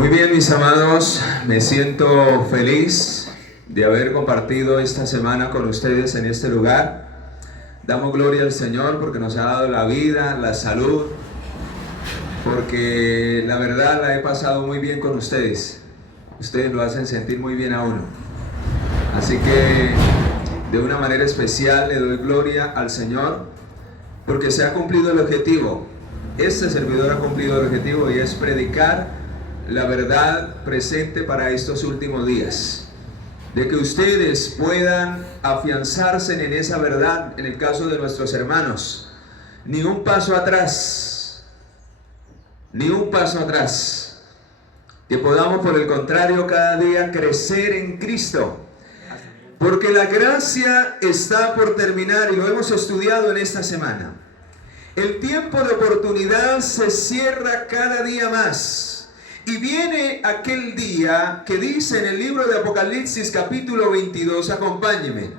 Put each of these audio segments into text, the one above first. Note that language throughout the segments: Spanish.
Muy bien, mis amados, me siento feliz de haber compartido esta semana con ustedes en este lugar. Damos gloria al Señor porque nos ha dado la vida, la salud, porque la verdad la he pasado muy bien con ustedes. Ustedes lo hacen sentir muy bien a uno. Así que de una manera especial le doy gloria al Señor porque se ha cumplido el objetivo. Este servidor ha cumplido el objetivo y es predicar la verdad presente para estos últimos días, de que ustedes puedan afianzarse en esa verdad. En el caso de nuestros hermanos, ni un paso atrás, ni un paso atrás, que podamos por el contrario cada día crecer en Cristo, porque la gracia está por terminar y lo hemos estudiado en esta semana. El tiempo de oportunidad se cierra cada día más. Y viene aquel día que dice en el libro de Apocalipsis capítulo 22, acompáñeme.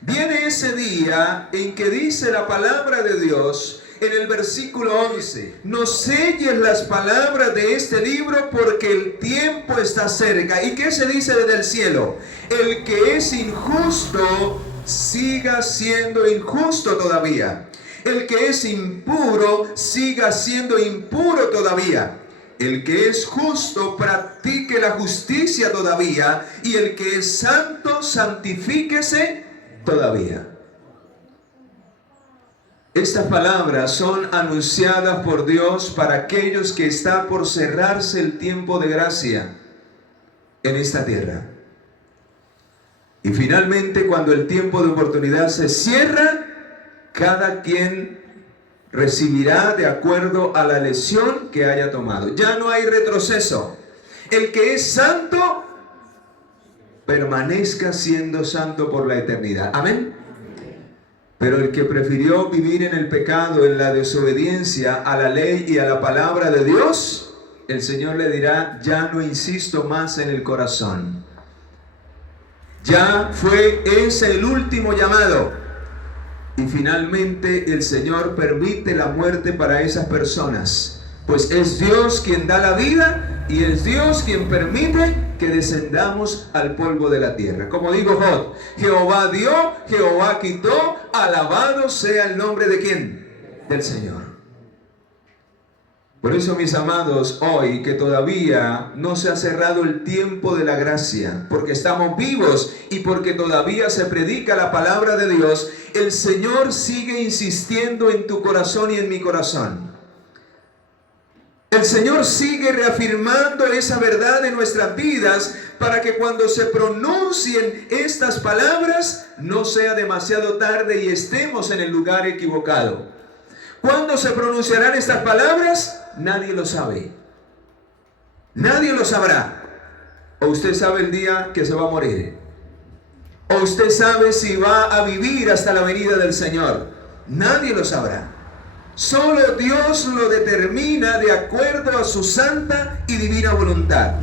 Viene ese día en que dice la palabra de Dios en el versículo 11: no selles las palabras de este libro porque el tiempo está cerca. ¿Y qué se dice desde el cielo? El que es injusto siga siendo injusto todavía. El que es impuro siga siendo impuro todavía. El que es justo practique la justicia todavía, y el que es santo santifíquese todavía. Estas palabras son anunciadas por Dios para aquellos que está por cerrarse el tiempo de gracia en esta tierra. Y finalmente, cuando el tiempo de oportunidad se cierra, cada quien recibirá de acuerdo a la lección que haya tomado. Ya no hay retroceso. El que es santo, permanezca siendo santo por la eternidad. Amén. Pero el que prefirió vivir en el pecado, en la desobediencia a la ley y a la palabra de Dios, el Señor le dirá: ya no insisto más en el corazón. Ya fue ese el último llamado. Y finalmente el Señor permite la muerte para esas personas, pues es Dios quien da la vida y es Dios quien permite que descendamos al polvo de la tierra. Como dijo Job: Jehová dio, Jehová quitó, alabado sea el nombre de ¿quién? Del Señor. Por eso, mis amados, hoy que todavía no se ha cerrado el tiempo de la gracia, porque estamos vivos y porque todavía se predica la palabra de Dios, el Señor sigue insistiendo en tu corazón y en mi corazón. El Señor sigue reafirmando esa verdad en nuestras vidas para que cuando se pronuncien estas palabras no sea demasiado tarde y estemos en el lugar equivocado. ¿Cuándo se pronunciarán estas palabras? Nadie lo sabe. Nadie lo sabrá. O usted sabe el día que se va a morir. O usted sabe si va a vivir hasta la venida del Señor. Nadie lo sabrá. Solo Dios lo determina de acuerdo a su santa y divina voluntad.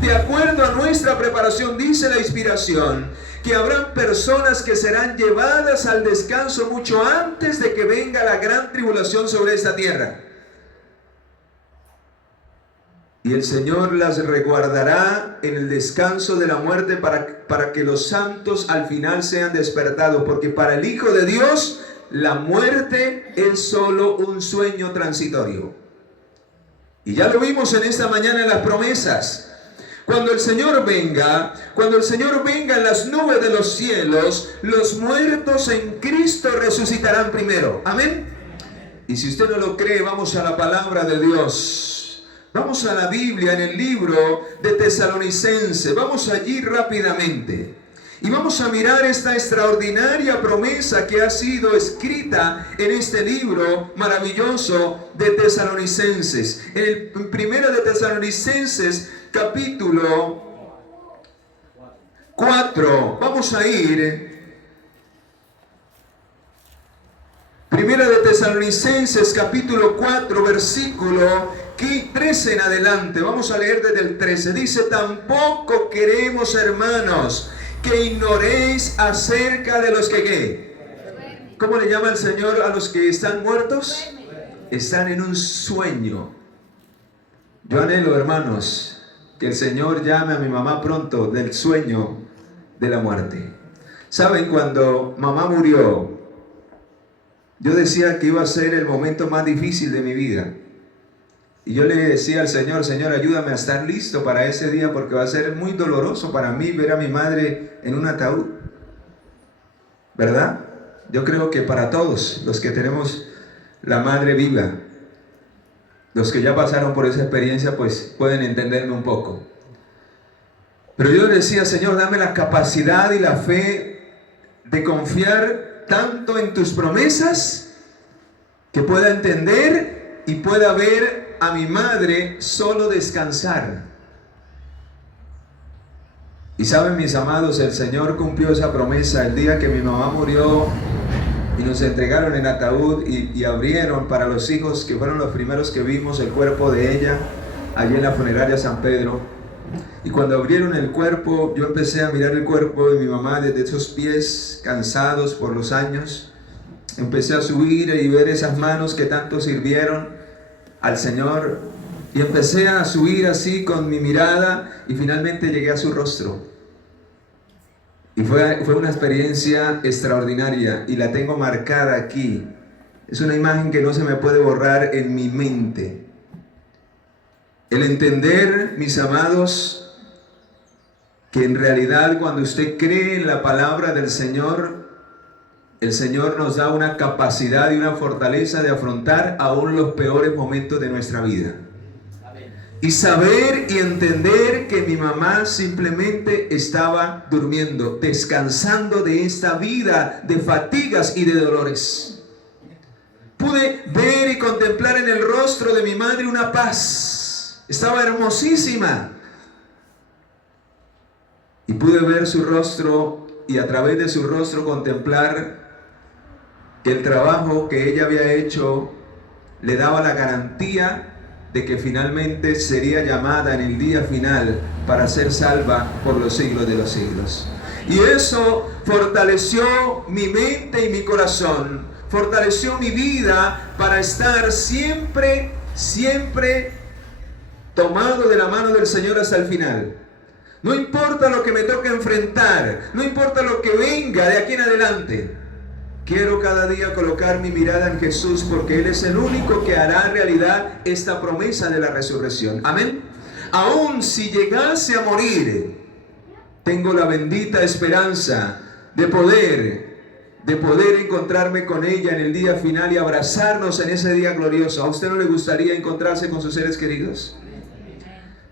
De acuerdo a nuestra preparación, dice la inspiración, que habrán personas que serán llevadas al descanso mucho antes de que venga la gran tribulación sobre esta tierra. Y el Señor las resguardará en el descanso de la muerte para que los santos al final sean despertados. Porque para el Hijo de Dios la muerte es solo un sueño transitorio. Y ya lo vimos en esta mañana en las promesas. Cuando el Señor venga en las nubes de los cielos, los muertos en Cristo resucitarán primero. Amén. Y si usted no lo cree, vamos a la palabra de Dios. Vamos a la Biblia en el libro de Tesalonicenses. Vamos allí rápidamente. Y vamos a mirar esta extraordinaria promesa que ha sido escrita en este libro maravilloso de Tesalonicenses. En primera de Tesalonicenses, capítulo 4. Vamos a ir. Primera de Tesalonicenses, capítulo 4, versículo 13 en adelante. Vamos a leer desde el 13. Dice: tampoco queremos, hermanos, que ignoréis acerca de los que ¿qué? ¿Cómo le llama el Señor a los que están muertos? Están en un sueño. Yo anhelo, hermanos, que el Señor llame a mi mamá pronto del sueño de la muerte. ¿Saben? Cuando mamá murió, yo decía que iba a ser el momento más difícil de mi vida. Y yo le decía al Señor, Señor, ayúdame a estar listo para ese día, porque va a ser muy doloroso para mí ver a mi madre en un ataúd. ¿Verdad? Yo creo que para todos los que tenemos la madre viva, los que ya pasaron por esa experiencia, pues pueden entenderme un poco. Pero yo decía, Señor, dame la capacidad y la fe de confiar tanto en tus promesas que pueda entender y pueda ver a mi madre solo descansar. Y saben, mis amados, el Señor cumplió esa promesa el día que mi mamá murió y nos entregaron el ataúd y abrieron para los hijos, que fueron los primeros que vimos, el cuerpo de ella allí en la funeraria San Pedro. Y cuando abrieron el cuerpo, yo empecé a mirar el cuerpo de mi mamá desde esos pies cansados por los años. Empecé a subir y ver esas manos que tanto sirvieron al Señor, y empecé a subir así con mi mirada y finalmente llegué a su rostro. Y fue una experiencia extraordinaria y la tengo marcada aquí. Es una imagen que no se me puede borrar en mi mente. El entender, mis amados, que en realidad cuando usted cree en la palabra del Señor, el Señor nos da una capacidad y una fortaleza de afrontar aún los peores momentos de nuestra vida. Y saber y entender que mi mamá simplemente estaba durmiendo, descansando de esta vida de fatigas y de dolores. Pude ver y contemplar en el rostro de mi madre una paz. Estaba hermosísima. Y pude ver su rostro y a través de su rostro contemplar que el trabajo que ella había hecho le daba la garantía de que finalmente sería llamada en el día final para ser salva por los siglos de los siglos. Y eso fortaleció mi mente y mi corazón, fortaleció mi vida para estar siempre, siempre tomado de la mano del Señor hasta el final. No importa lo que me toque enfrentar, no importa lo que venga de aquí en adelante. Quiero cada día colocar mi mirada en Jesús, porque Él es el único que hará realidad esta promesa de la resurrección. Amén. Aún si llegase a morir, tengo la bendita esperanza de poder encontrarme con ella en el día final y abrazarnos en ese día glorioso. ¿A usted no le gustaría encontrarse con sus seres queridos?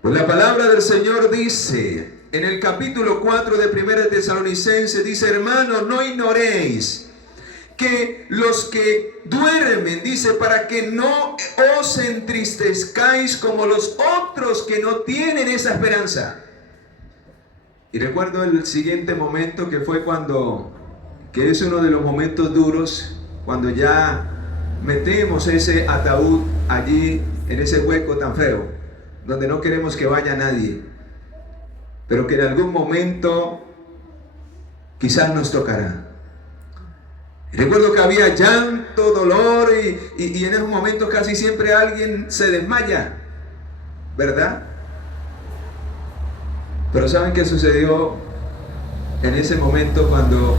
Pues la palabra del Señor dice en el capítulo 4 de 1 Tesalonicenses, dice: hermanos, no ignoréis que los que duermen, dice, para que no os entristezcáis como los otros que no tienen esa esperanza. Y recuerdo el siguiente momento, que fue que es uno de los momentos duros, cuando ya metemos ese ataúd allí en ese hueco tan feo, donde no queremos que vaya nadie, pero que en algún momento quizás nos tocará. Recuerdo que había llanto, dolor y en esos momentos casi siempre alguien se desmaya, ¿verdad? Pero ¿saben qué sucedió en ese momento cuando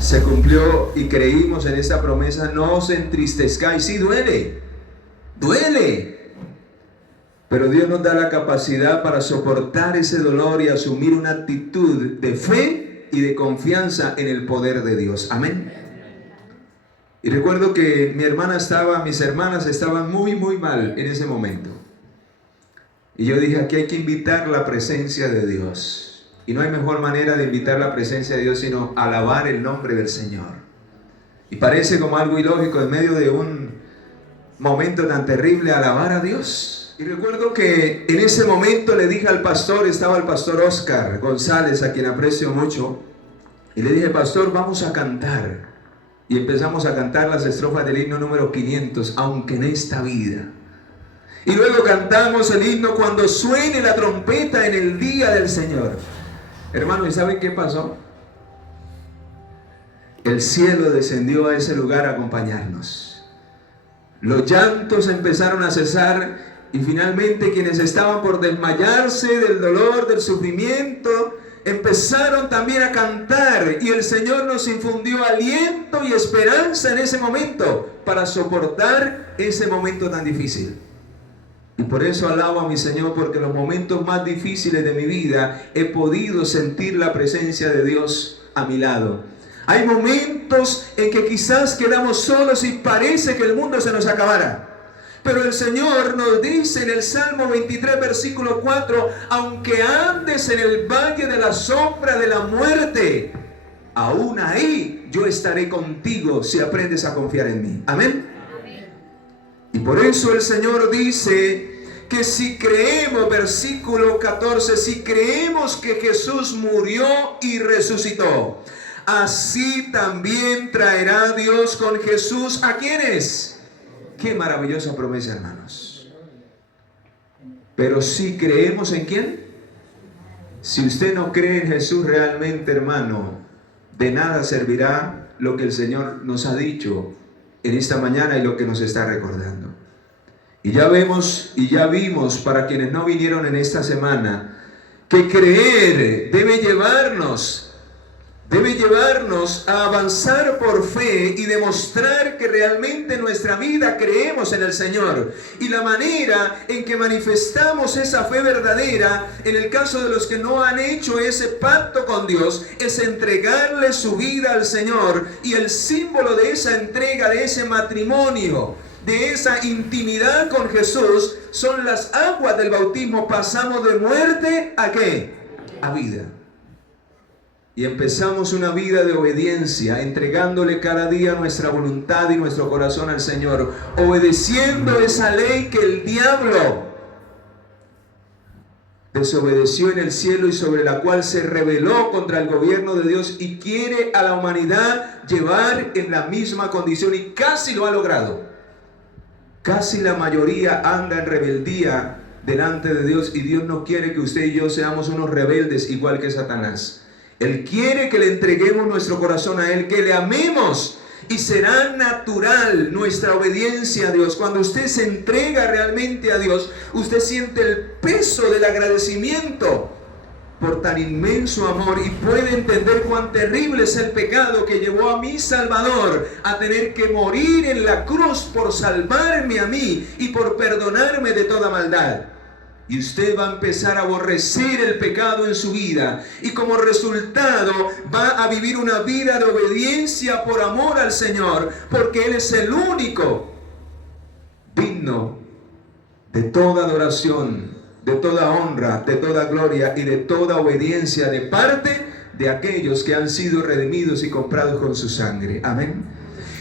se cumplió y creímos en esa promesa? No os entristezcáis. Sí, duele, pero Dios nos da la capacidad para soportar ese dolor y asumir una actitud de fe y de confianza en el poder de Dios. Amén. Y recuerdo que mis hermanas estaban muy mal en ese momento. Y yo dije, aquí hay que invitar la presencia de Dios. Y no hay mejor manera de invitar la presencia de Dios sino alabar el nombre del Señor. Y parece como algo ilógico en medio de un momento tan terrible alabar a Dios. Y recuerdo que en ese momento le dije al pastor, estaba el pastor Oscar González, a quien aprecio mucho, y le dije: pastor, vamos a cantar. Y empezamos a cantar las estrofas del himno número 500, aunque en esta vida. Y luego cantamos el himno cuando suene la trompeta en el día del Señor. Hermanos, ¿y saben qué pasó? El cielo descendió a ese lugar a acompañarnos. Los llantos empezaron a cesar Y finalmente quienes estaban por desmayarse del dolor, del sufrimiento, empezaron también a cantar, y el Señor nos infundió aliento y esperanza en ese momento para soportar ese momento tan difícil. Y por eso alabo a mi Señor, porque en los momentos más difíciles de mi vida he podido sentir la presencia de Dios a mi lado. Hay momentos en que quizás quedamos solos y parece que el mundo se nos acabara. Pero el Señor nos dice en el Salmo 23, versículo 4, aunque andes en el valle de la sombra de la muerte, aún ahí yo estaré contigo si aprendes a confiar en mí. Amén. Y por eso el Señor dice que si creemos, versículo 14, si creemos que Jesús murió y resucitó, así también traerá Dios con Jesús ¿a quiénes? Qué maravillosa promesa, hermanos. Pero si creemos en ¿quién? Si usted no cree en Jesús realmente, hermano, de nada servirá lo que el Señor nos ha dicho en esta mañana y lo que nos está recordando. Y ya vemos y ya vimos, para quienes no vinieron en esta semana, que creer debe llevarnos a avanzar por fe y demostrar que realmente en nuestra vida creemos en el Señor. Y la manera en que manifestamos esa fe verdadera, en el caso de los que no han hecho ese pacto con Dios, es entregarle su vida al Señor. Y el símbolo de esa entrega, de ese matrimonio, de esa intimidad con Jesús, son las aguas del bautismo. Pasamos de muerte ¿a qué? A vida. Y empezamos una vida de obediencia, entregándole cada día nuestra voluntad y nuestro corazón al Señor, obedeciendo esa ley que el diablo desobedeció en el cielo y sobre la cual se rebeló contra el gobierno de Dios y quiere a la humanidad llevar en la misma condición, y casi lo ha logrado. Casi la mayoría anda en rebeldía delante de Dios, y Dios no quiere que usted y yo seamos unos rebeldes igual que Satanás. Él quiere que le entreguemos nuestro corazón a Él, que le amemos, y será natural nuestra obediencia a Dios. Cuando usted se entrega realmente a Dios, usted siente el peso del agradecimiento por tan inmenso amor, y puede entender cuán terrible es el pecado que llevó a mi Salvador a tener que morir en la cruz por salvarme a mí y por perdonarme de toda maldad. Y usted va a empezar a aborrecer el pecado en su vida, y como resultado va a vivir una vida de obediencia por amor al Señor, porque Él es el único digno de toda adoración, de toda honra, de toda gloria y de toda obediencia de parte de aquellos que han sido redimidos y comprados con su sangre. Amén.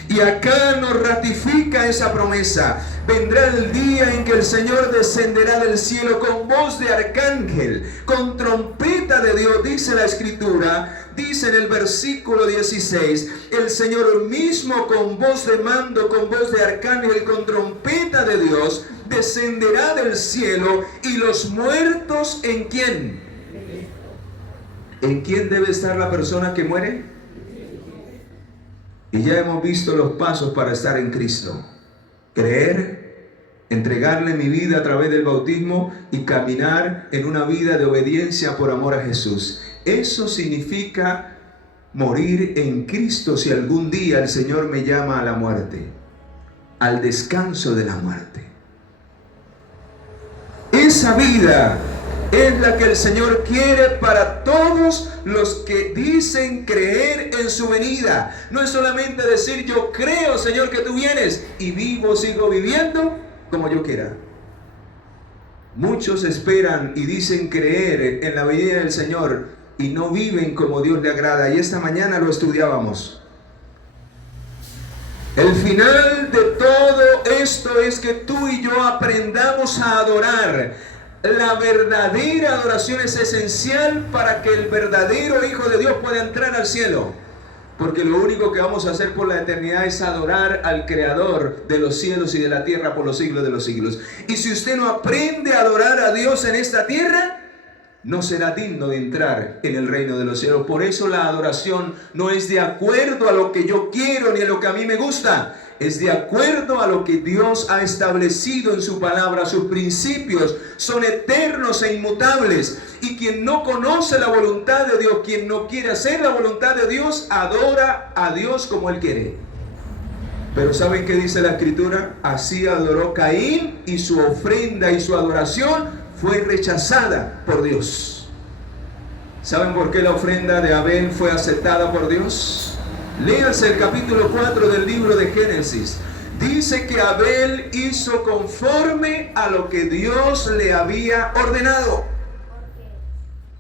Y acá nos ratifica esa promesa. Vendrá el día en que el Señor descenderá del cielo con voz de arcángel, con trompeta de Dios, dice la Escritura. Dice en el versículo 16, el Señor mismo con voz de mando, con voz de arcángel, con trompeta de Dios, descenderá del cielo. Y los muertos, ¿en quién? ¿En quién debe estar la persona que muere? Y ya hemos visto los pasos para estar en Cristo: creer, entregarle mi vida a través del bautismo y caminar en una vida de obediencia por amor a Jesús. Eso significa morir en Cristo si algún día el Señor me llama a la muerte, al descanso de la muerte. Esa vida es la que el Señor quiere para todos los que dicen creer en su venida. No es solamente decir yo creo, Señor, que tú vienes, y sigo viviendo como yo quiera. Muchos esperan y dicen creer en la venida del Señor y no viven como Dios le agrada. Y esta mañana lo estudiábamos. El final de todo esto es que tú y yo aprendamos a adorar. La verdadera adoración es esencial para que el verdadero Hijo de Dios pueda entrar al cielo. Porque lo único que vamos a hacer por la eternidad es adorar al Creador de los cielos y de la tierra por los siglos de los siglos. Y si usted no aprende a adorar a Dios en esta tierra, no será digno de entrar en el reino de los cielos. Por eso la adoración no es de acuerdo a lo que yo quiero ni a lo que a mí me gusta. es de acuerdo a lo que Dios ha establecido en su palabra. Sus principios son eternos e inmutables. Y quien no conoce la voluntad de Dios, quien no quiere hacer la voluntad de Dios, adora a Dios como él quiere. Pero ¿saben qué dice la Escritura? Así adoró Caín, y su ofrenda y su adoración fue rechazada por Dios. ¿Saben por qué la ofrenda de Abel fue aceptada por Dios? Léanse el capítulo 4 del libro de Génesis. Dice que Abel hizo conforme a lo que Dios le había ordenado.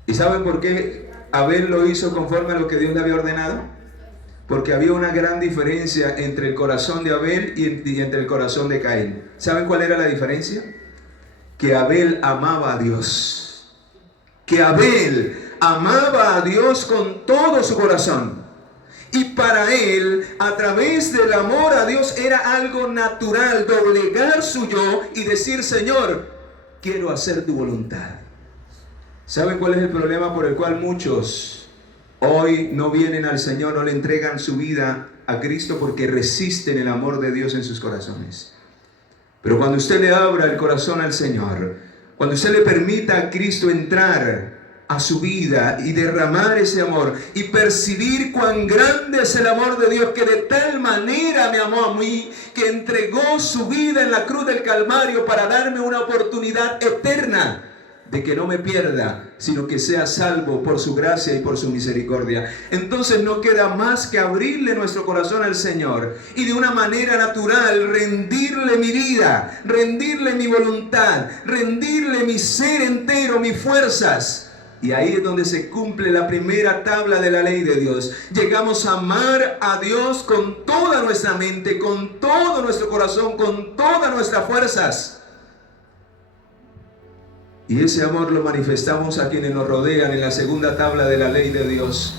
¿Y saben por qué Abel lo hizo conforme a lo que Dios le había ordenado? Porque había una gran diferencia entre el corazón de Abel y entre el corazón de Caín. ¿Saben cuál era la diferencia? Que Abel amaba a Dios. Que Abel amaba a Dios con todo su corazón. Y para él, a través del amor a Dios, era algo natural doblegar su yo y decir: Señor, quiero hacer tu voluntad. ¿Saben cuál es el problema por el cual muchos hoy no vienen al Señor, no le entregan su vida a Cristo? Porque resisten el amor de Dios en sus corazones. Pero cuando usted le abra el corazón al Señor, cuando usted le permita a Cristo entrar a su vida y derramar ese amor y percibir cuán grande es el amor de Dios, que de tal manera me amó a mí, que entregó su vida en la cruz del Calvario para darme una oportunidad eterna de que no me pierda, sino que sea salvo por su gracia y por su misericordia. Entonces no queda más que abrirle nuestro corazón al Señor y de una manera natural rendirle mi vida, rendirle mi voluntad, rendirle mi ser entero, mis fuerzas. Y ahí es donde se cumple la primera tabla de la ley de Dios. Llegamos a amar a Dios con toda nuestra mente, con todo nuestro corazón, con todas nuestras fuerzas. Y ese amor lo manifestamos a quienes nos rodean en la segunda tabla de la ley de Dios.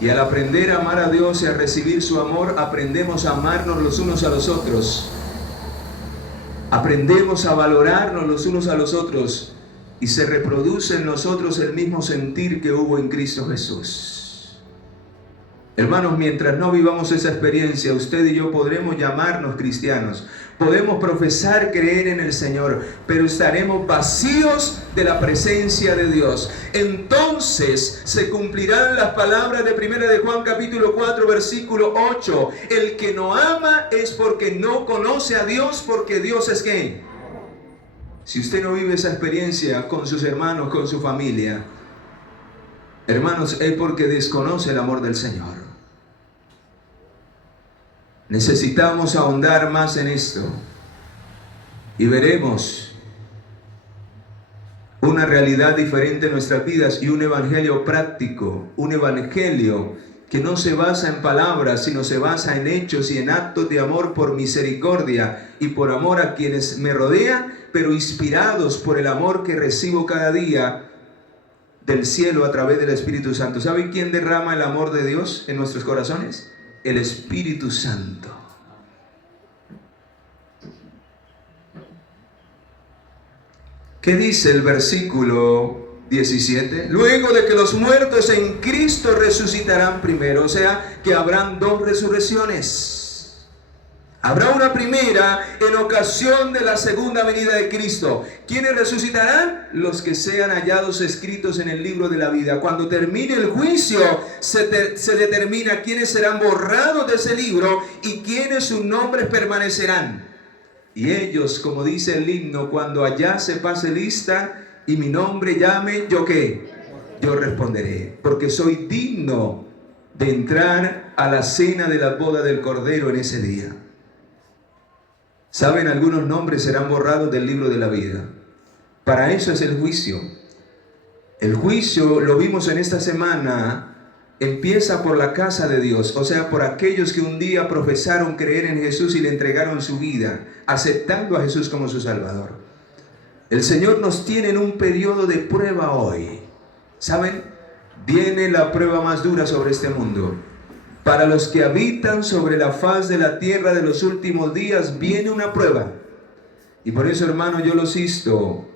Y al aprender a amar a Dios y a recibir su amor, aprendemos a amarnos los unos a los otros. Aprendemos a valorarnos los unos a los otros. Y se reproduce en nosotros el mismo sentir que hubo en Cristo Jesús. Hermanos, mientras no vivamos esa experiencia, usted y yo podremos llamarnos cristianos, podemos profesar creer en el Señor, pero estaremos vacíos de la presencia de Dios. Entonces se cumplirán las palabras de 1 de Juan capítulo 4 versículo 8. El que no ama es porque no conoce a Dios, porque Dios es ¿qué? Si usted no vive esa experiencia con sus hermanos, con su familia, hermanos, es porque desconoce el amor del Señor. Necesitamos ahondar más en esto y veremos una realidad diferente en nuestras vidas y un evangelio práctico, un evangelio que no se basa en palabras, sino se basa en hechos y en actos de amor por misericordia y por amor a quienes me rodean, pero inspirados por el amor que recibo cada día del cielo a través del Espíritu Santo. ¿Saben quién derrama el amor de Dios en nuestros corazones? El Espíritu Santo. ¿Qué dice el versículo 17? Luego de que los muertos en Cristo resucitarán primero. O sea, que habrán dos resurrecciones. Habrá una primera en ocasión de la segunda venida de Cristo. ¿Quiénes resucitarán? Los que sean hallados escritos en el libro de la vida. Cuando termine el juicio, se determina quiénes serán borrados de ese libro y quiénes sus nombres permanecerán. Y ellos, como dice el himno, cuando allá se pase lista y mi nombre llame, ¿yo qué? Yo responderé, porque soy digno de entrar a la cena de la boda del Cordero en ese día. ¿Saben? Algunos nombres serán borrados del libro de la vida. Para eso es el juicio. El juicio, lo vimos en esta semana, empieza por la casa de Dios, o sea, por aquellos que un día profesaron creer en Jesús y le entregaron su vida, aceptando a Jesús como su Salvador. El Señor nos tiene en un periodo de prueba hoy. ¿Saben? Viene la prueba más dura sobre este mundo. Para los que habitan sobre la faz de la tierra de los últimos días viene una prueba. Y por eso, hermano, yo los insto.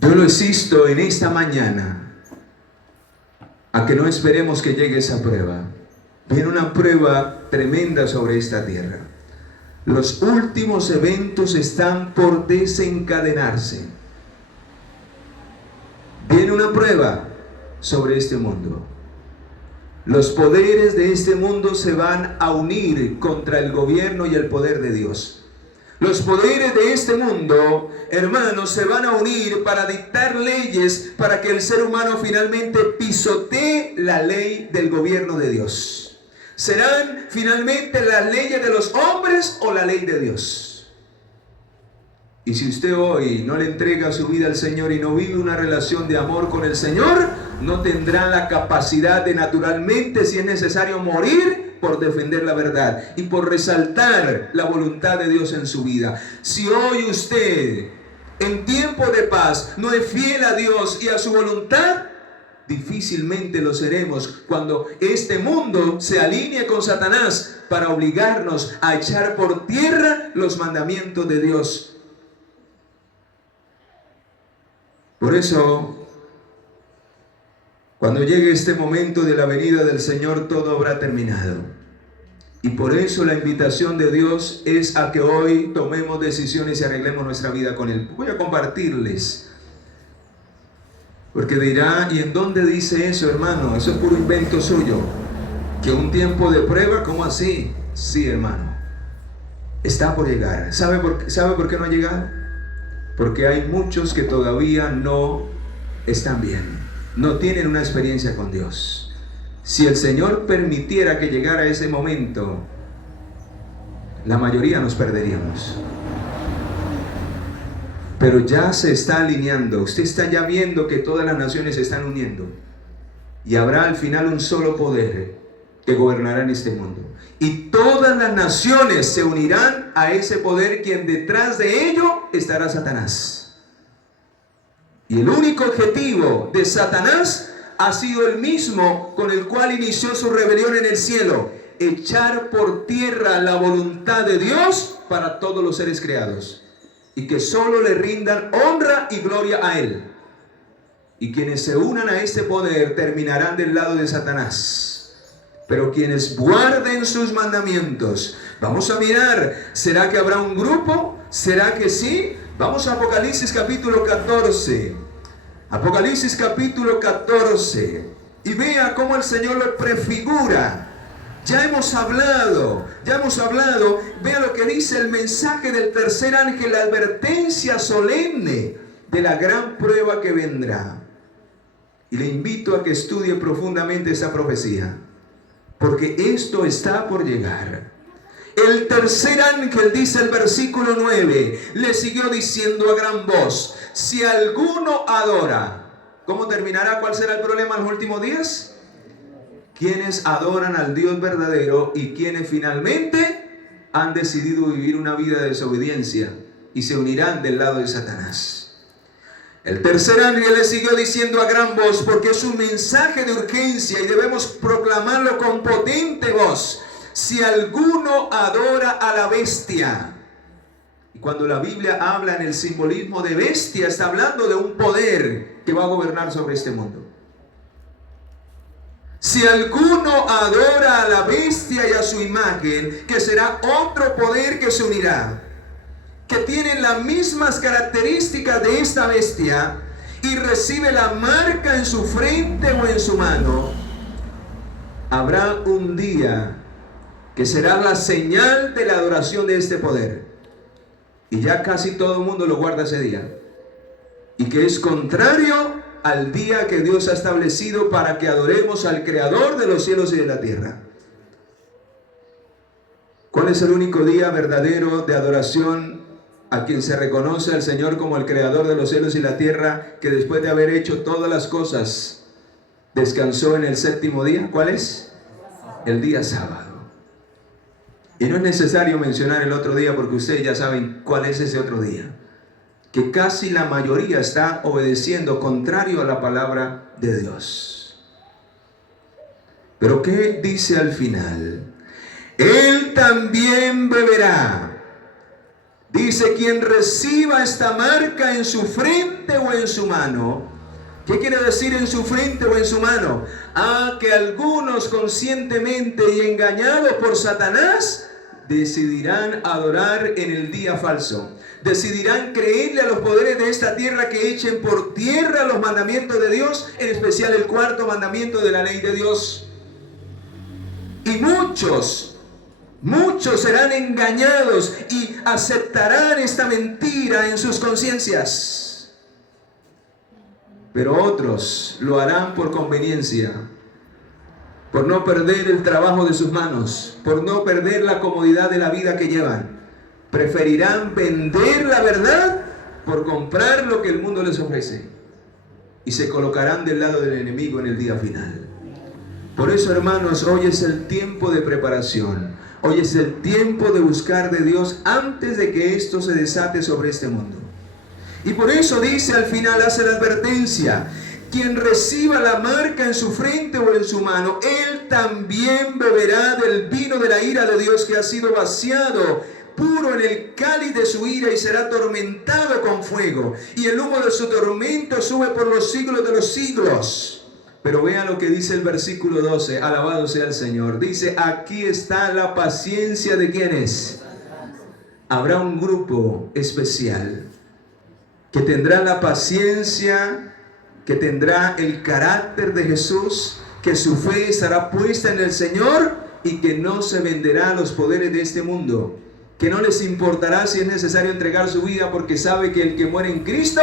Yo lo insisto en esta mañana a que no esperemos que llegue esa prueba. Viene una prueba tremenda sobre esta tierra. Los últimos eventos están por desencadenarse. Viene una prueba sobre este mundo. Los poderes de este mundo se van a unir contra el gobierno y el poder de Dios. Los poderes de este mundo, hermanos, se van a unir para dictar leyes para que el ser humano finalmente pisotee la ley del gobierno de Dios. ¿Serán finalmente las leyes de los hombres o la ley de Dios? Y si usted hoy no le entrega su vida al Señor y no vive una relación de amor con el Señor, no tendrá la capacidad de naturalmente, si es necesario, morir por defender la verdad y por resaltar la voluntad de Dios en su vida. Si hoy usted, en tiempo de paz, no es fiel a Dios y a su voluntad, difícilmente lo seremos cuando este mundo se alinee con Satanás para obligarnos a echar por tierra los mandamientos de Dios. Por eso, cuando llegue este momento de la venida del Señor, todo habrá terminado. Y por eso la invitación de Dios es a que hoy tomemos decisiones y arreglemos nuestra vida con Él. Voy a compartirles. Porque dirá, ¿y en dónde dice eso, hermano? Eso es puro invento suyo. ¿Que un tiempo de prueba? ¿Cómo así? Sí, hermano. Está por llegar. ¿Sabe por qué no ha llegado? Porque hay muchos que todavía no están bien. No tienen una experiencia con Dios. Si el Señor permitiera que llegara ese momento, la mayoría nos perderíamos. Pero ya se está alineando. Usted está ya viendo que todas las naciones se están uniendo. Y habrá al final un solo poder que gobernará en este mundo. Y todas las naciones se unirán a ese poder, quien detrás de ello estará Satanás. Y el único objetivo de Satanás ha sido el mismo con el cual inició su rebelión en el cielo: echar por tierra la voluntad de Dios para todos los seres creados, y que solo le rindan honra y gloria a Él. Y quienes se unan a este poder terminarán del lado de Satanás. Pero quienes guarden sus mandamientos, vamos a mirar, ¿será que habrá un grupo? ¿Será que sí? Vamos a Apocalipsis capítulo 14. Apocalipsis capítulo 14. Y vea cómo el Señor lo prefigura. Ya hemos hablado. Vea lo que dice el mensaje del tercer ángel, la advertencia solemne de la gran prueba que vendrá. Y le invito a que estudie profundamente esa profecía, porque esto está por llegar. El tercer ángel, dice el versículo 9, le siguió diciendo a gran voz: si alguno adora. ¿Cómo terminará? ¿Cuál será el problema en los últimos días? Quienes adoran al Dios verdadero y quienes finalmente han decidido vivir una vida de desobediencia y se unirán del lado de Satanás. El tercer ángel le siguió diciendo a gran voz, porque es un mensaje de urgencia y debemos proclamarlo con potente voz: si alguno adora a la bestia. Y cuando la Biblia habla en el simbolismo de bestia, está hablando de un poder que va a gobernar sobre este mundo. Si alguno adora a la bestia y a su imagen, que será otro poder que se unirá, que tiene las mismas características de esta bestia, y recibe la marca en su frente o en su mano, habrá un día que será la señal de la adoración de este poder. Y ya casi todo el mundo lo guarda ese día. Y que es contrario al día que Dios ha establecido para que adoremos al Creador de los cielos y de la tierra. ¿Cuál es el único día verdadero de adoración a quien se reconoce al Señor como el Creador de los cielos y la tierra, que después de haber hecho todas las cosas descansó en el séptimo día? ¿Cuál es? El día sábado. Y no es necesario mencionar el otro día, porque ustedes ya saben cuál es ese otro día, que casi la mayoría está obedeciendo contrario a la palabra de Dios. Pero ¿qué dice al final? Él también beberá. Dice: quien reciba esta marca en su frente o en su mano, ¿Qué quiere decir en su frente o en su mano? Que algunos conscientemente y engañados por Satanás decidirán adorar en el día falso. Decidirán creerle a los poderes de esta tierra que echen por tierra los mandamientos de Dios, en especial el cuarto mandamiento de la ley de Dios. Y muchos serán engañados y aceptarán esta mentira en sus conciencias. Pero otros lo harán por conveniencia, por no perder el trabajo de sus manos, por no perder la comodidad de la vida que llevan. Preferirán vender la verdad por comprar lo que el mundo les ofrece. Y se colocarán del lado del enemigo en el día final. Por eso, hermanos, hoy es el tiempo de preparación. Hoy es el tiempo de buscar de Dios antes de que esto se desate sobre este mundo. Y por eso dice al final, hace la advertencia: quien reciba la marca en su frente o en su mano, él también beberá del vino de la ira de Dios que ha sido vaciado puro en el cáliz de su ira, y será atormentado con fuego, y el humo de su tormento sube por los siglos de los siglos. Pero vea lo que dice el versículo 12, alabado sea el Señor. Dice: aquí está la paciencia de quienes. Habrá un grupo especial que tendrá la paciencia, que tendrá el carácter de Jesús, que su fe estará puesta en el Señor y que no se venderá a los poderes de este mundo, que no les importará si es necesario entregar su vida, porque sabe que el que muere en Cristo,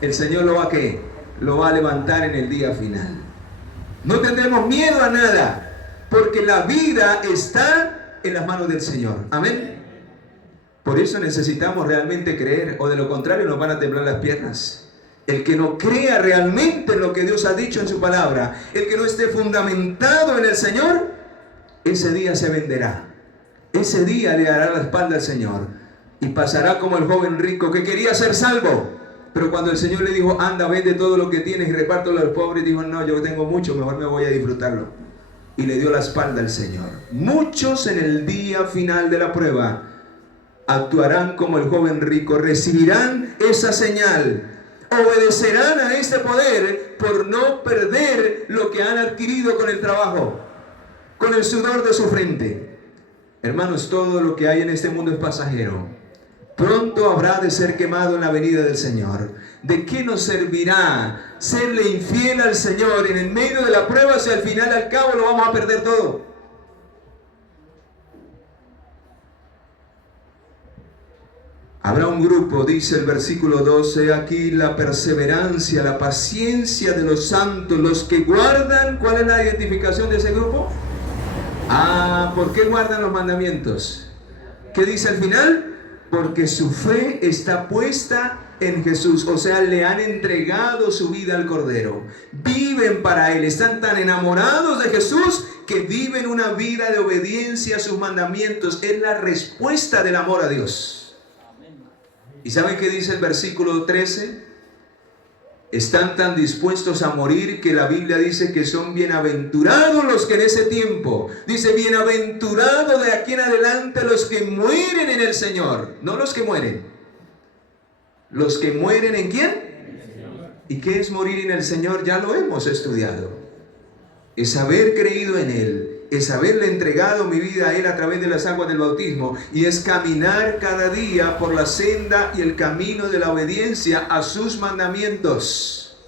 el Señor lo va a ¿qué? Lo va a levantar en el día final. No tendremos miedo a nada, porque la vida está en las manos del Señor. Amén. Por eso necesitamos realmente creer, o de lo contrario nos van a temblar las piernas. El que no crea realmente en lo que Dios ha dicho en su palabra, el que no esté fundamentado en el Señor, ese día se venderá. Ese día le dará la espalda al Señor y pasará como el joven rico que quería ser salvo, pero cuando el Señor le dijo: anda, vende todo lo que tienes y repártelo a los pobres, dijo: no, yo tengo mucho, mejor me voy a disfrutarlo. Y le dio la espalda al Señor. Muchos en el día final de la prueba actuarán como el joven rico, recibirán esa señal, obedecerán a este poder por no perder lo que han adquirido con el trabajo, con el sudor de su frente. Hermanos, todo lo que hay en este mundo es pasajero. Pronto habrá de ser quemado en la venida del Señor. ¿De qué nos servirá serle infiel al Señor en el medio de la prueba si al final, al cabo, lo vamos a perder todo? Habrá un grupo, dice el versículo 12, aquí la perseverancia, la paciencia de los santos, los que guardan. ¿Cuál es la identificación de ese grupo? ¿Por qué guardan los mandamientos? ¿Qué dice al final? Porque su fe está puesta en Jesús, o sea, le han entregado su vida al Cordero. Viven para Él, están tan enamorados de Jesús que viven una vida de obediencia a sus mandamientos. Es la respuesta del amor a Dios. ¿Y saben qué dice el versículo 13? Están tan dispuestos a morir que la Biblia dice que son bienaventurados los que en ese tiempo, dice, bienaventurados de aquí en adelante los que mueren en el Señor. No los que mueren. Los que mueren ¿en quién? ¿Y qué es morir en el Señor? Ya lo hemos estudiado. Es haber creído en Él, es haberle entregado mi vida a Él a través de las aguas del bautismo, y es caminar cada día por la senda y el camino de la obediencia a sus mandamientos,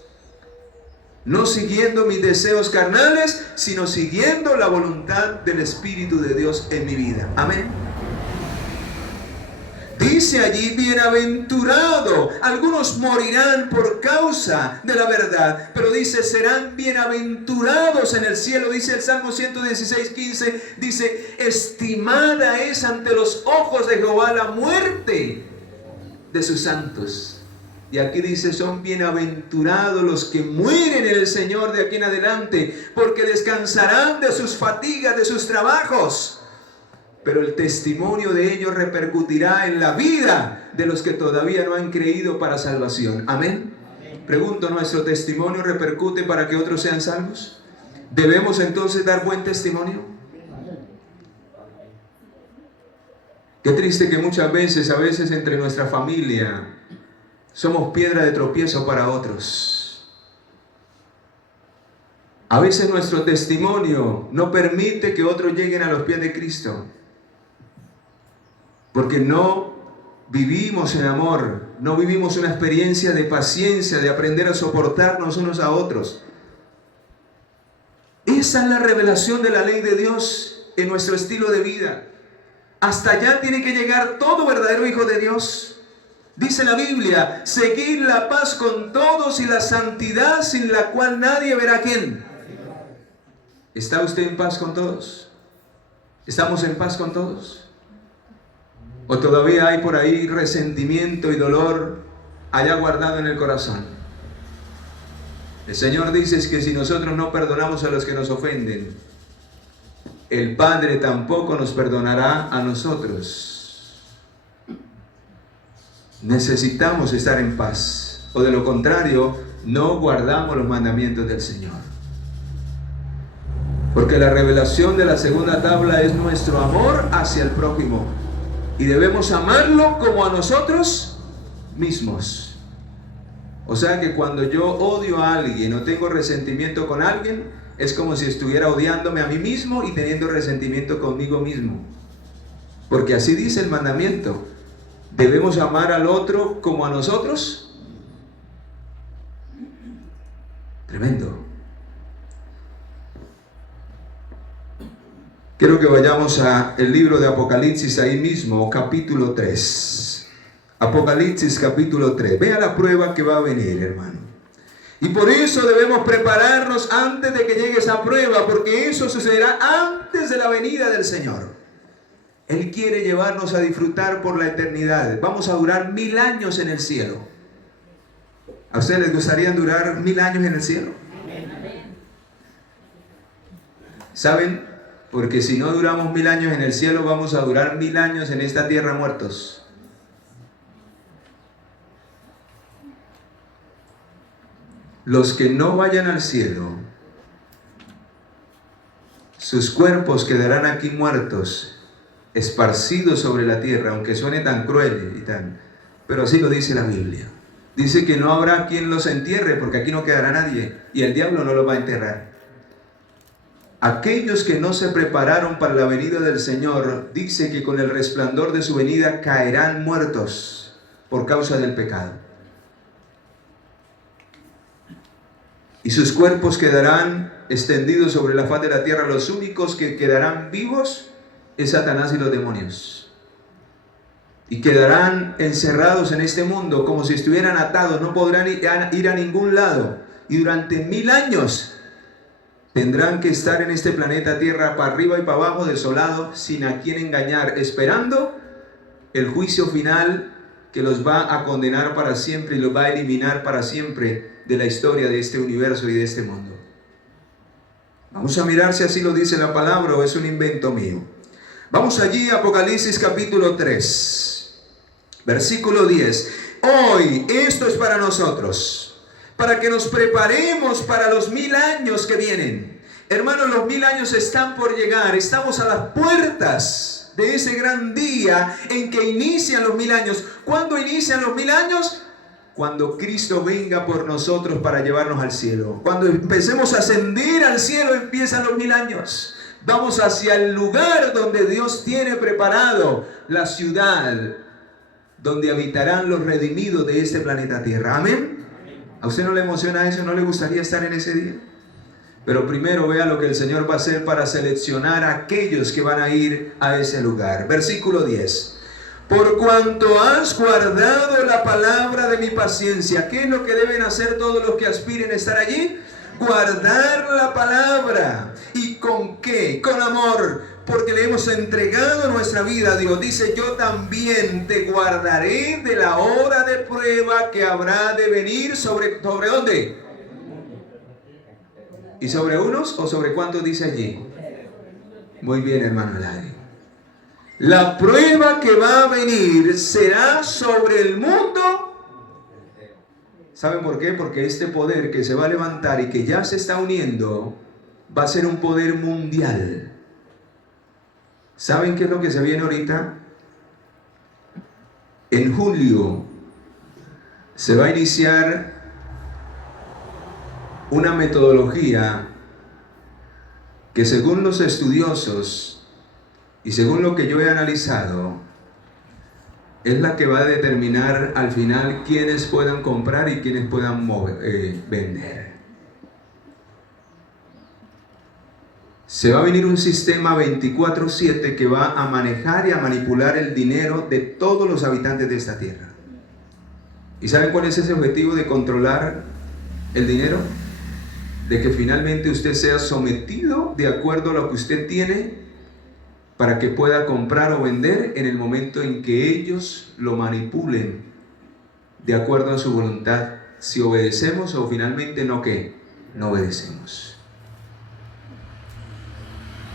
no siguiendo mis deseos carnales, sino siguiendo la voluntad del Espíritu de Dios en mi vida. Amén. Dice allí, bienaventurado. Algunos morirán por causa de la verdad, pero dice, serán bienaventurados en el cielo. Dice el Salmo 116:15, dice, estimada es ante los ojos de Jehová la muerte de sus santos. Y aquí dice, son bienaventurados los que mueren en el Señor de aquí en adelante, porque descansarán de sus fatigas, de sus trabajos. Pero el testimonio de ellos repercutirá en la vida de los que todavía no han creído para salvación. Amén. Pregunto, ¿nuestro testimonio repercute para que otros sean salvos? ¿Debemos entonces dar buen testimonio? Qué triste que muchas veces, a veces entre nuestra familia, somos piedra de tropiezo para otros. A veces nuestro testimonio no permite que otros lleguen a los pies de Cristo, porque no vivimos en amor, no vivimos una experiencia de paciencia, de aprender a soportarnos unos a otros. Esa es la revelación de la ley de Dios en nuestro estilo de vida. Hasta allá tiene que llegar todo verdadero hijo de Dios. Dice la Biblia, seguid la paz con todos y la santidad sin la cual nadie verá a quién. ¿Está usted en paz con todos? ¿Estamos en paz con todos? ¿O todavía hay por ahí resentimiento y dolor allá guardado en el corazón? El Señor dice que si nosotros no perdonamos a los que nos ofenden, el Padre tampoco nos perdonará a nosotros. Necesitamos estar en paz, o de lo contrario, no guardamos los mandamientos del Señor. Porque la revelación de la segunda tabla es nuestro amor hacia el prójimo. Y debemos amarlo como a nosotros mismos. O sea que cuando yo odio a alguien o tengo resentimiento con alguien, es como si estuviera odiándome a mí mismo y teniendo resentimiento conmigo mismo. Porque así dice el mandamiento. Debemos amar al otro como a nosotros. Tremendo. Quiero que vayamos al libro de Apocalipsis, ahí mismo, capítulo 3. Apocalipsis, capítulo 3. Vea la prueba que va a venir, hermano. Y por eso debemos prepararnos antes de que llegue esa prueba, porque eso sucederá antes de la venida del Señor. Él quiere llevarnos a disfrutar por la eternidad. Vamos a durar 1000 años en el cielo. ¿A ustedes les gustaría durar 1000 años en el cielo? ¿Saben? Porque si no duramos 1000 años en el cielo, vamos a durar 1000 años en esta tierra muertos. Los que no vayan al cielo, sus cuerpos quedarán aquí muertos, esparcidos sobre la tierra, aunque suene tan cruel y tan... Pero así lo dice la Biblia. Dice que no habrá quien los entierre, porque aquí no quedará nadie, y el diablo no los va a enterrar. Aquellos que no se prepararon para la venida del Señor, dice que con el resplandor de su venida caerán muertos por causa del pecado. Y sus cuerpos quedarán extendidos sobre la faz de la tierra. Los únicos que quedarán vivos es Satanás y los demonios. Y quedarán encerrados en este mundo como si estuvieran atados, no podrán ir a ningún lado. Y durante 1000 años tendrán que estar en este planeta Tierra para arriba y para abajo, desolados, sin a quién engañar, esperando el juicio final que los va a condenar para siempre y los va a eliminar para siempre de la historia de este universo y de este mundo. Vamos a mirar si así lo dice la palabra o es un invento mío. Vamos allí a Apocalipsis capítulo 3, versículo 10. Hoy esto es para nosotros, para que nos preparemos para los 1000 años que vienen. Hermanos, los 1000 años están por llegar. Estamos a las puertas de ese gran día en que inician los 1000 años. ¿Cuándo inician los 1000 años? Cuando Cristo venga por nosotros para llevarnos al cielo. Cuando empecemos a ascender al cielo, empiezan los 1000 años. Vamos hacia el lugar donde Dios tiene preparado la ciudad donde habitarán los redimidos de este planeta Tierra. Amén. ¿A usted no le emociona eso? ¿No le gustaría estar en ese día? Pero primero vea lo que el Señor va a hacer para seleccionar a aquellos que van a ir a ese lugar. Versículo 10. Por cuanto has guardado la palabra de mi paciencia. ¿Qué es lo que deben hacer todos los que aspiren a estar allí? Guardar la palabra. ¿Y con qué? Con amor. Porque le hemos entregado nuestra vida a Dios. Dice, yo también te guardaré de la hora de prueba que habrá de venir ¿sobre dónde? ¿Y sobre unos o sobre cuántos dice allí? Muy bien, hermano Larry. La prueba que va a venir será sobre el mundo. ¿Saben por qué? Porque este poder que se va a levantar y que ya se está uniendo va a ser un poder mundial. ¿Saben qué es lo que se viene ahorita? En julio se va a iniciar una metodología que según los estudiosos y según lo que yo he analizado, es la que va a determinar al final quiénes puedan comprar y quiénes puedan vender. Se va a venir un sistema 24/7 que va a manejar y a manipular el dinero de todos los habitantes de esta tierra. ¿Y saben cuál es ese objetivo de controlar el dinero? De que finalmente usted sea sometido de acuerdo a lo que usted tiene para que pueda comprar o vender en el momento en que ellos lo manipulen de acuerdo a su voluntad, si obedecemos o finalmente no obedecemos.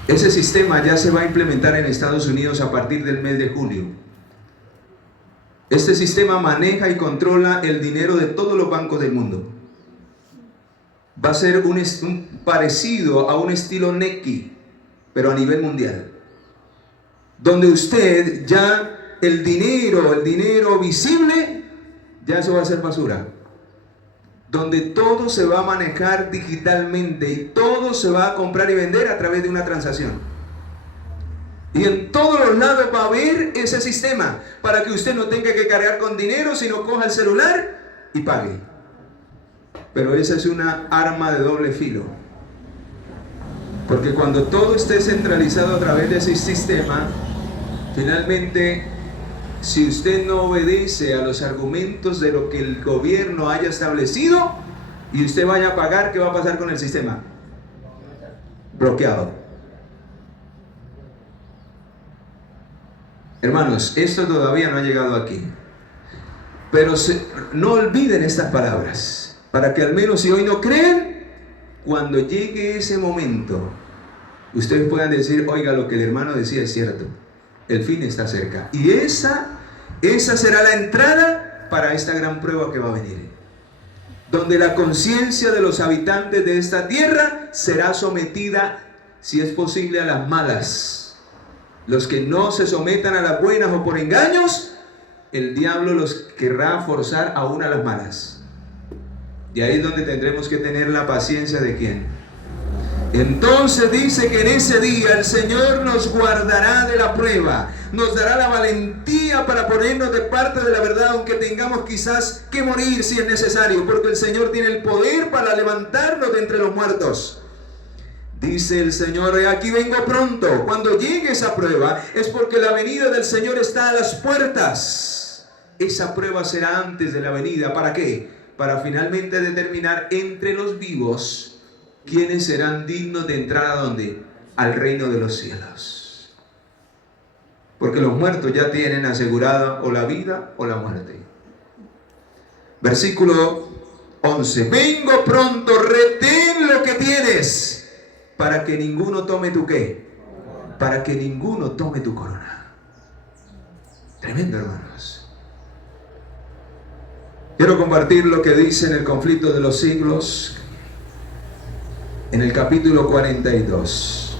Ese sistema ya se va a implementar en Estados Unidos a partir del mes de julio. Este sistema maneja y controla el dinero de todos los bancos del mundo. Va a ser un parecido a un estilo Nequi, pero a nivel mundial. Donde usted ya el dinero visible, ya eso va a ser basura. Donde todo se va a manejar digitalmente y todo se va a comprar y vender a través de una transacción. Y en todos los lados va a haber ese sistema para que usted no tenga que cargar con dinero, sino coja el celular y pague. Pero esa es una arma de doble filo. Porque cuando todo esté centralizado a través de ese sistema, finalmente, si usted no obedece a los argumentos de lo que el gobierno haya establecido y usted vaya a pagar, ¿qué va a pasar con el sistema? Bloqueado. Hermanos, esto todavía no ha llegado aquí. Pero no olviden estas palabras, para que al menos si hoy no creen, cuando llegue ese momento, ustedes puedan decir, oiga, lo que el hermano decía es cierto. El fin está cerca. Y esa será la entrada para esta gran prueba que va a venir. Donde la conciencia de los habitantes de esta tierra será sometida, si es posible, a las malas. Los que no se sometan a las buenas o por engaños, el diablo los querrá forzar aún a las malas. Y ahí es donde tendremos que tener la paciencia de ¿quién? Entonces dice que en ese día el Señor nos guardará de la prueba, nos dará la valentía para ponernos de parte de la verdad, aunque tengamos quizás que morir si es necesario, porque el Señor tiene el poder para levantarnos de entre los muertos. Dice el Señor, aquí vengo pronto. Cuando llegue esa prueba es porque la venida del Señor está a las puertas. Esa prueba será antes de la venida. ¿Para qué? Para finalmente determinar entre los vivos ¿quiénes serán dignos de entrar a dónde? Al reino de los cielos. Porque los muertos ya tienen asegurada o la vida o la muerte. Versículo 11. Vengo pronto, retén lo que tienes, para que ninguno tome tu ¿qué? Para que ninguno tome tu corona. Tremendo, hermanos. Quiero compartir lo que dice en el conflicto de los siglos, en el capítulo 42.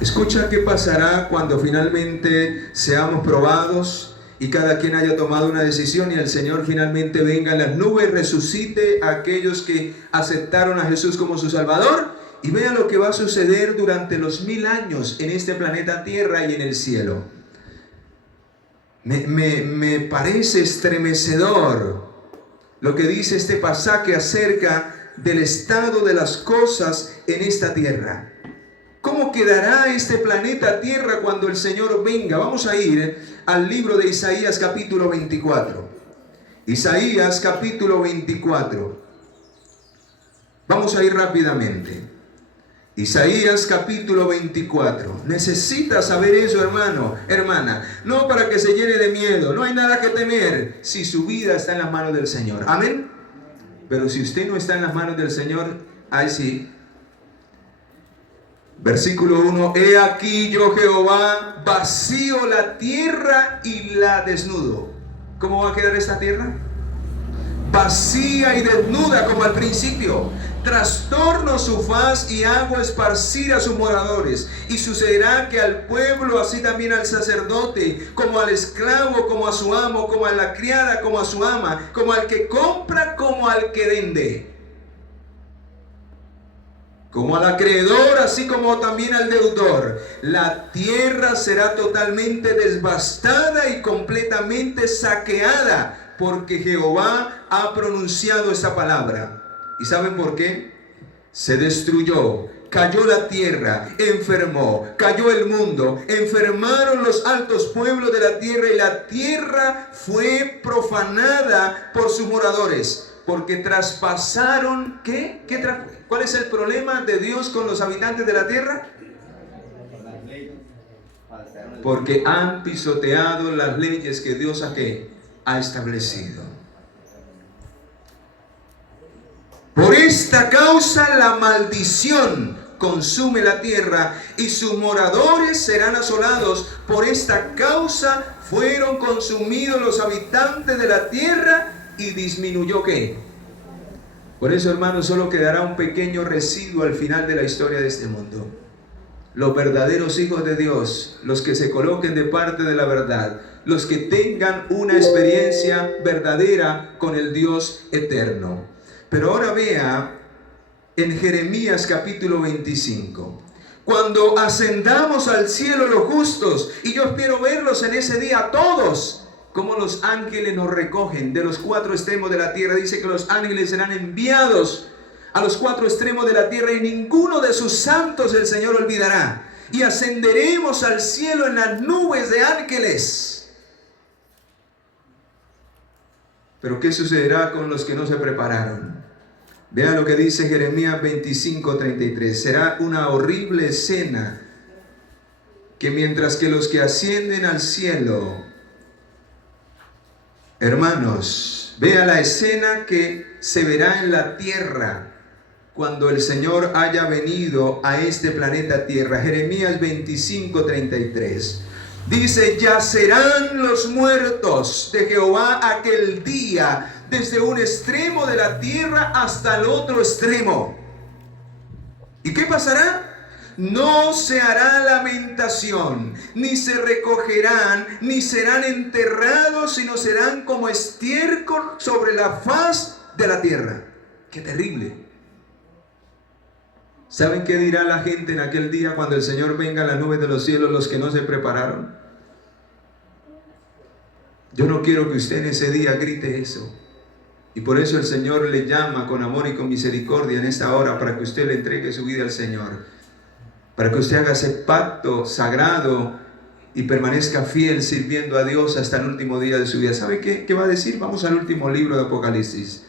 Escucha qué pasará cuando finalmente seamos probados y cada quien haya tomado una decisión y el Señor finalmente venga en las nubes, resucite a aquellos que aceptaron a Jesús como su Salvador y vea lo que va a suceder durante los 1000 años en este planeta Tierra y en el cielo. Me parece estremecedor lo que dice este pasaje acerca del estado de las cosas en esta tierra. ¿Cómo quedará este planeta Tierra cuando el Señor venga? Vamos a ir al libro de Isaías capítulo 24. Isaías capítulo 24. Vamos a ir rápidamente. Isaías capítulo 24. Necesita saber eso, hermano, hermana. No para que se llene de miedo. No hay nada que temer si su vida está en las manos del Señor. Amén. Pero si usted no está en las manos del Señor, ahí sí. Versículo 1. He aquí yo Jehová vacío la tierra y la desnudo. ¿Cómo va a quedar esta tierra? Vacía y desnuda como al principio. Trastorno su faz y hago esparcir a sus moradores. Y sucederá que al pueblo, así también al sacerdote, como al esclavo, como a su amo, como a la criada, como a su ama, como al que compra, como al que vende. como al acreedor, así como también al deudor. La tierra será totalmente devastada y completamente saqueada, porque Jehová ha pronunciado esa palabra. ¿Y saben por qué? Se destruyó, cayó la tierra, enfermó, cayó el mundo, enfermaron los altos pueblos de la tierra, y la tierra fue profanada por sus moradores. Porque traspasaron, ¿cuál es el problema de Dios con los habitantes de la tierra? Porque han pisoteado las leyes que Dios ha establecido. Por esta causa la maldición consume la tierra y sus moradores serán asolados. Por esta causa fueron consumidos los habitantes de la tierra. ¿Y disminuyó qué? Por eso, hermanos, solo quedará un pequeño residuo al final de la historia de este mundo. Los verdaderos hijos de Dios, los que se coloquen de parte de la verdad, los que tengan una experiencia verdadera con el Dios eterno. Pero ahora vea en Jeremías capítulo 25. Cuando ascendamos al cielo los justos, y yo espero verlos en ese día todos, como los ángeles nos recogen de los cuatro extremos de la tierra. Dice que los ángeles serán enviados a los cuatro extremos de la tierra, y ninguno de sus santos el Señor olvidará. Y ascenderemos al cielo en las nubes de ángeles. Pero ¿qué sucederá con los que no se prepararon? Vea lo que dice Jeremías 25:33. Será una horrible escena, que mientras que los que ascienden al cielo, hermanos, vea la escena que se verá en la tierra cuando el Señor haya venido a este planeta Tierra. Jeremías 25:33. Dice: yacerán los muertos de Jehová aquel día, desde un extremo de la tierra hasta el otro extremo. ¿Y qué pasará? No se hará lamentación, ni se recogerán, ni serán enterrados, sino serán como estiércol sobre la faz de la tierra. ¡Qué terrible! ¿Saben qué dirá la gente en aquel día cuando el Señor venga a las nubes de los cielos, los que no se prepararon? Yo no quiero que usted en ese día grite eso. Y por eso el Señor le llama con amor y con misericordia en esta hora, para que usted le entregue su vida al Señor, para que usted haga ese pacto sagrado y permanezca fiel sirviendo a Dios hasta el último día de su vida. ¿Sabe qué va a decir? Vamos al último libro de Apocalipsis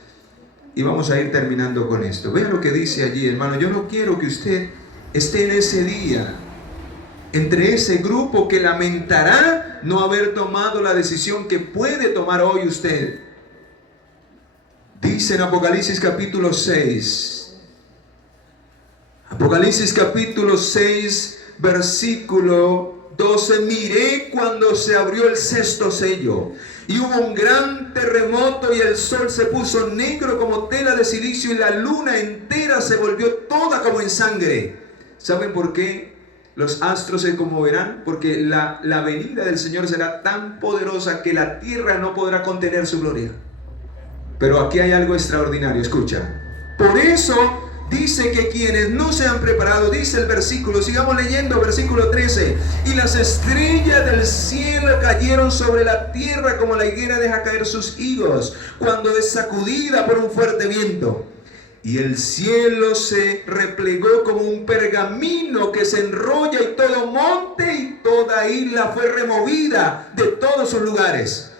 y vamos a ir terminando con esto. Vean lo que dice allí, hermano. Yo no quiero que usted esté en ese día entre ese grupo que lamentará no haber tomado la decisión que puede tomar hoy usted. Dice en Apocalipsis capítulo 6, Apocalipsis capítulo 6, versículo 12: miré cuando se abrió el sexto sello, y hubo un gran terremoto, y el sol se puso negro como tela de silicio, y la luna entera se volvió toda como en sangre. ¿Saben por qué los astros se conmoverán? Porque la venida del Señor será tan poderosa que la tierra no podrá contener su gloria. Pero aquí hay algo extraordinario, escucha. Por eso dice que quienes no se han preparado, dice el versículo, sigamos leyendo, versículo 13: y las estrellas del cielo cayeron sobre la tierra como la higuera deja caer sus higos cuando es sacudida por un fuerte viento. Y el cielo se replegó como un pergamino que se enrolla, y todo monte y toda isla fue removida de todos sus lugares.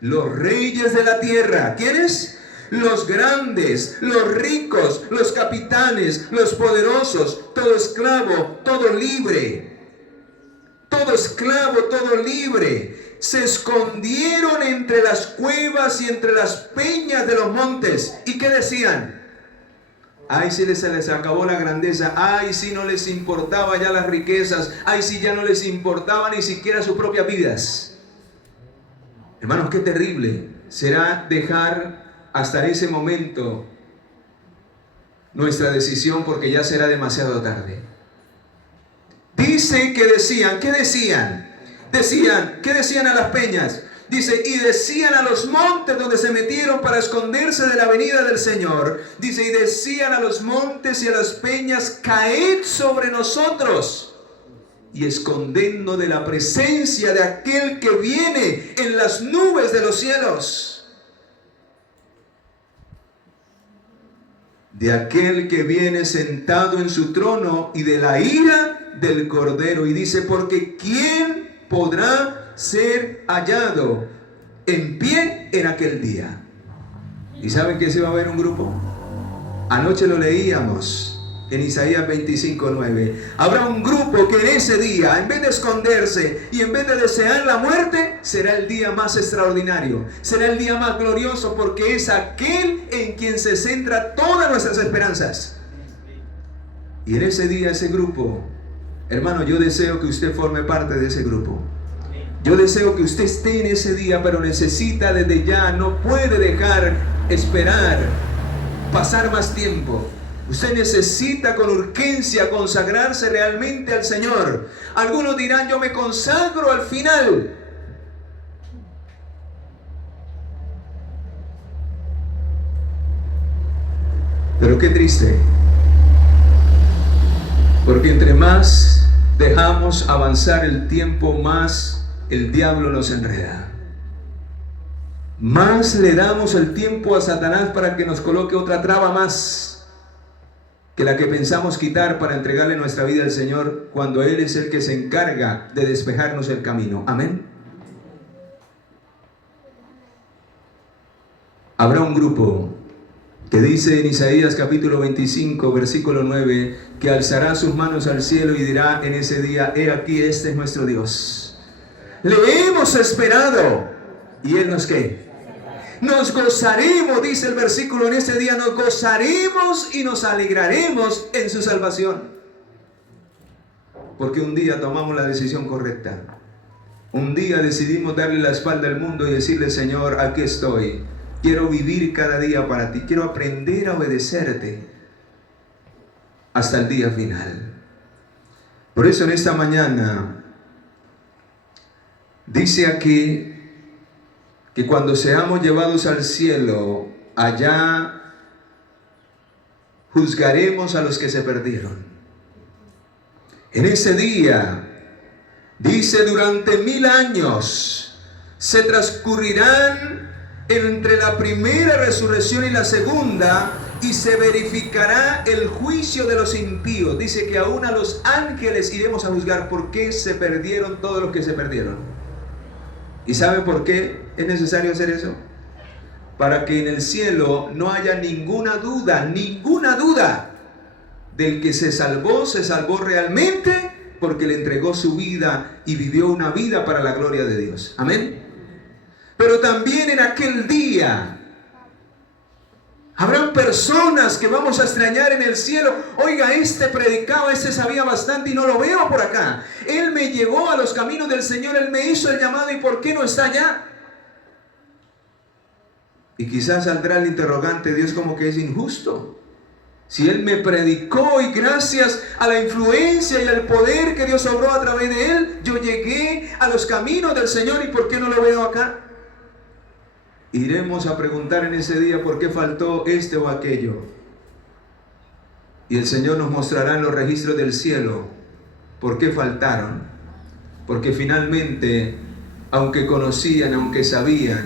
Los reyes de la tierra, ¿quiénes? Los grandes, los ricos, los capitanes, los poderosos, todo esclavo, todo libre, se escondieron entre las cuevas y entre las peñas de los montes. ¿Y qué decían? Ay, si se les acabó la grandeza. Ay, si no les importaba ya las riquezas. Ay, si ya no les importaba ni siquiera sus propias vidas. Hermanos, qué terrible será dejar hasta ese momento nuestra decisión, porque ya será demasiado tarde. Dice que decían, ¿qué decían? ¿Qué decían a las peñas? Dice, y decían a los montes donde se metieron para esconderse de la venida del Señor. Dice, y decían a los montes y a las peñas, caed sobre nosotros y escondednos de la presencia de aquel que viene en las nubes de los cielos. De aquel que viene sentado en su trono y de la ira del Cordero. Y dice, porque ¿quién podrá ser hallado en pie en aquel día? ¿Y saben que se va a ver un grupo? Anoche lo leíamos en Isaías 25:9. Habrá un grupo que en ese día, en vez de esconderse y en vez de desear la muerte, será el día más extraordinario, será el día más glorioso, porque es aquel en quien se centra todas nuestras esperanzas. Y en ese día, ese grupo, hermano, yo deseo que usted forme parte de ese grupo. Yo deseo que usted esté en ese día, pero necesita desde ya, no puede dejar esperar, pasar más tiempo. Usted necesita con urgencia consagrarse realmente al Señor. Algunos dirán, yo me consagro al final. Pero qué triste, porque entre más dejamos avanzar el tiempo, más el diablo nos enreda. Más le damos el tiempo a Satanás para que nos coloque otra traba más que la que pensamos quitar para entregarle nuestra vida al Señor, cuando Él es el que se encarga de despejarnos el camino. Amén. Habrá un grupo que dice en Isaías capítulo 25, versículo 9, que alzará sus manos al cielo y dirá en ese día, he aquí, este es nuestro Dios. Le hemos esperado. ¿Y Él nos qué? Nos gozaremos, dice el versículo, en ese día nos gozaremos y nos alegraremos en su salvación. Porque un día tomamos la decisión correcta. Un día decidimos darle la espalda al mundo y decirle, Señor, aquí estoy. Quiero vivir cada día para ti. Quiero aprender a obedecerte hasta el día final. Por eso en esta mañana dice aquí que cuando seamos llevados al cielo, allá juzgaremos a los que se perdieron. En ese día, dice, durante 1000 años se transcurrirán entre la primera resurrección y la segunda, y se verificará el juicio de los impíos. Dice que aún a los ángeles iremos a juzgar. ¿Por qué se perdieron todos los que se perdieron? ¿Y sabe por qué es necesario hacer eso? Para que en el cielo no haya ninguna duda del que se salvó realmente porque le entregó su vida y vivió una vida para la gloria de Dios. Amén. Pero también en aquel día habrán personas que vamos a extrañar en el cielo. Oiga, este predicaba, este sabía bastante y no lo veo por acá. Él me llevó a los caminos del Señor, Él me hizo el llamado, ¿y por qué no está allá? Y quizás saldrá el interrogante, Dios como que es injusto. Si Él me predicó y gracias a la influencia y al poder que Dios obró a través de Él, yo llegué a los caminos del Señor, ¿y por qué no lo veo acá? Iremos a preguntar en ese día por qué faltó este o aquello. Y el Señor nos mostrará en los registros del cielo por qué faltaron. Porque finalmente, aunque conocían, aunque sabían,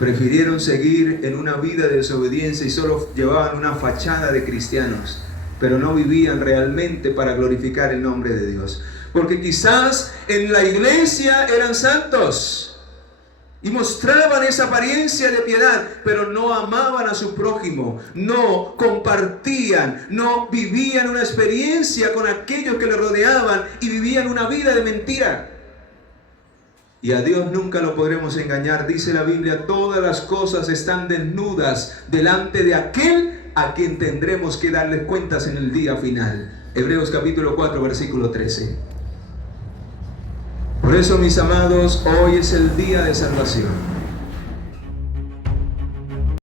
prefirieron seguir en una vida de desobediencia y solo llevaban una fachada de cristianos, pero no vivían realmente para glorificar el nombre de Dios. Porque quizás en la iglesia eran santos y mostraban esa apariencia de piedad, pero no amaban a su prójimo, no compartían, no vivían una experiencia con aquellos que le rodeaban y vivían una vida de mentira. Y a Dios nunca lo podremos engañar. Dice la Biblia, todas las cosas están desnudas delante de aquel a quien tendremos que darle cuentas en el día final. Hebreos capítulo 4, versículo 13. Por eso, mis amados, hoy es el día de salvación.